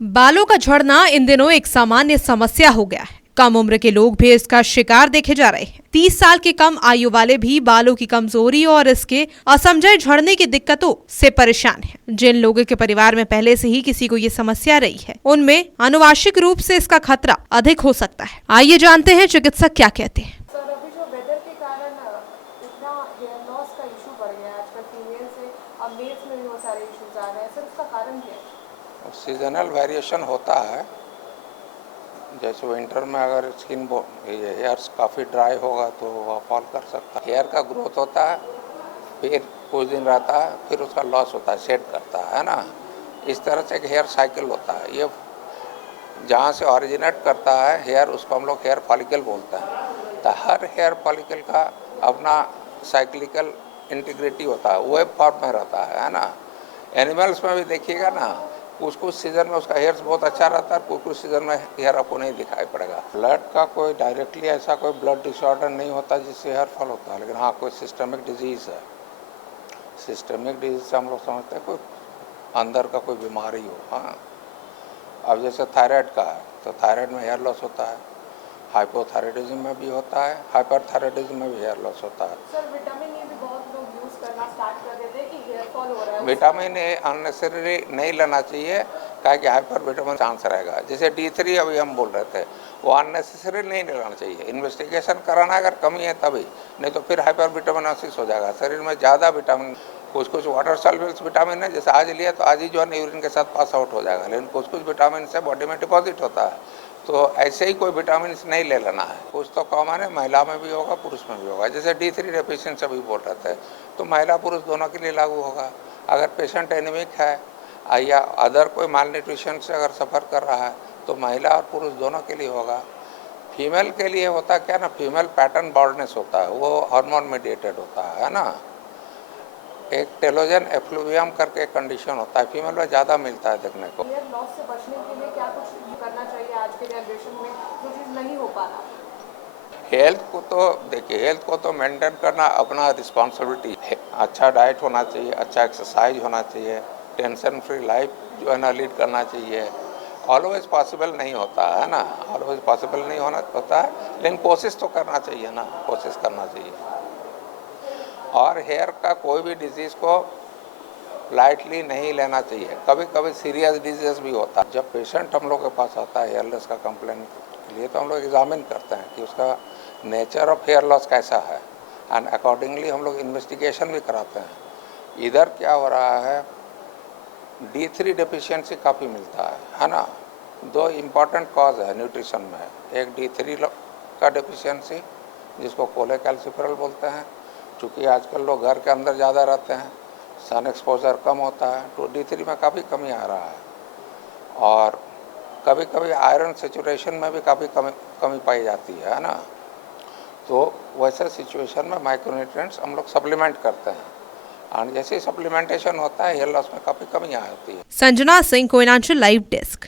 बालों का झड़ना इन दिनों एक सामान्य समस्या हो गया है। कम उम्र के लोग भी इसका शिकार देखे जा रहे हैं। 30 साल की कम आयु वाले भी बालों की कमजोरी और इसके असमझे झड़ने की दिक्कतों से परेशान हैं। जिन लोगों के परिवार में पहले से ही किसी को ये समस्या रही है, उनमें आनुवांशिक रूप से इसका खतरा अधिक हो सकता है। आइए जानते हैं चिकित्सक क्या कहते हैं। सर, अभी जो वेदर के कारण इतना हेयर लॉस का इशू बढ़ गया है आजकल फीमेल से, अब मेल्स में भी बहुत सारे इश्यूज आ रहे हैं। सर, उसका कारण क्या है? सीजनल वेरिएशन होता है। जैसे विंटर में अगर स्किन हेयर्स काफ़ी ड्राई होगा तो वह फॉल कर सकता है। हेयर का ग्रोथ होता है, फिर कुछ दिन रहता है, फिर उसका लॉस होता है, शेड करता है ना। इस तरह से एक हेयर साइकिल होता है। ये जहाँ से ऑरिजिनेट करता है हेयर, उसको हम लोग हेयर फॉलिकल बोलते हैं। तो हर हेयर फॉलिकल का अपना साइक्लिकल इंटीग्रिटी होता है, वेब फॉर्म में रहता है ना। एनिमल्स में भी देखिएगा ना, कुछ कुछ सीजन में उसका हेयर्स बहुत अच्छा रहता है, कुछ कुछ सीजन में हेयर आपको नहीं दिखाई पड़ेगा। ब्लड का कोई डायरेक्टली ऐसा कोई ब्लड डिसऑर्डर नहीं होता जिससे हेयर फॉल होता है, लेकिन हाँ कोई सिस्टमिक डिजीज़ है। सिस्टमिक डिजीज से हम लोग समझते हैं कोई अंदर का कोई बीमारी हो। हाँ, अब जैसे थायराइड का है तो थायराइड में हेयर लॉस होता है, हाइपोथायराइडिज्म में भी होता है, हाइपरथायराइडिज्म में भी हेयर लॉस होता है। सर, विटामिन ए भी बहुत लोग यूज करना स्टार्ट कर देते हैं कि हेयर फॉल हो रहा है। विटामिन ए अननेसेसरी नहीं लेना चाहिए, क्या कि हाइपर विटामिन चांस रहेगा। जैसे D3 अभी हम बोल रहे थे, वो अननेसेसरी नहीं लेना चाहिए। इन्वेस्टिगेशन कराना अगर कमी है तभी, नहीं तो फिर हाइपर विटामिनोसिस हो जाएगा। शरीर में ज़्यादा विटामिन, कुछ कुछ वाटर सॉल्युबल विटामिन है, जैसे आज लिया तो आज ही जो है यूरिन के साथ पास आउट हो जाएगा, लेकिन कुछ कुछ विटामिन से बॉडी में डिपॉजिट होता है। तो ऐसे ही कोई विटामिन नहीं ले लेना है। कुछ तो कॉमन है, महिला में भी होगा, पुरुष में भी होगा। जैसे D3 डेफिशिएंसी अभी बोल रहे थे, तो महिला पुरुष दोनों के लिए लागू होगा। अगर पेशेंट एनीमिक है या अदर कोई माल न्यूट्रिशन से अगर सफ़र कर रहा है तो महिला और पुरुष दोनों के लिए होगा। फीमेल के लिए होता क्या ना, फीमेल पैटर्न बॉल्डनेस होता है, वो हार्मोन मेडिएटेड होता है ना। एक टेलोजन एफ्लुवियम करके कंडीशन होता है, फीमेल में ज़्यादा मिलता है देखने को। हेयर लॉस से बचने के लिए क्या कुछ करना चाहिए आज के जनरेशन में, जो चीज़ नहीं हो पा रहा? हेल्थ को तो देखिए, हेल्थ को तो मेंटेन करना अपना रिस्पॉन्सिबिलिटी है। अच्छा डाइट होना चाहिए, अच्छा एक्सरसाइज होना चाहिए, टेंशन फ्री लाइफ जो है ना लीड करना चाहिए। ऑलवेज पॉसिबल नहीं होता है ना, ऑलवेज पॉसिबल नहीं होता है, लेकिन कोशिश तो करना चाहिए ना, कोशिश करना चाहिए। और हेयर का कोई भी डिजीज़ को लाइटली नहीं लेना चाहिए। कभी कभी सीरियस डिजीज भी होता है। जब पेशेंट हम लोग के पास आता है हेयर लॉस का कंप्लेन के लिए, तो हम लोग एग्जामिन करते हैं कि उसका नेचर ऑफ हेयर लॉस कैसा है, एंड अकॉर्डिंगली हम लोग इन्वेस्टिगेशन भी कराते हैं। इधर क्या हो रहा है, D3 डेफिशिएंसी काफ़ी मिलता है ना। दो इम्पॉर्टेंट कॉज है न्यूट्रिशन में, एक D3 का डेफिशिएंसी जिसको कोलेकैल्सिफेरॉल बोलते हैं। चूँकि आजकल लोग घर के अंदर ज़्यादा रहते हैं, सन एक्सपोजर कम होता है, तो D3 में काफ़ी कमी आ रहा है। और कभी कभी आयरन सेचुरेशन में भी काफ़ी कमी पाई जाती है ना। तो वैसे सिचुएशन में माइक्रोन्यूट्रिएंट्स हम लोग सप्लीमेंट करते हैं, और जैसे सप्लीमेंटेशन होता है हेयर लॉस में काफ़ी कमी आती है। Sanjana Singh, Koyanchal live desk.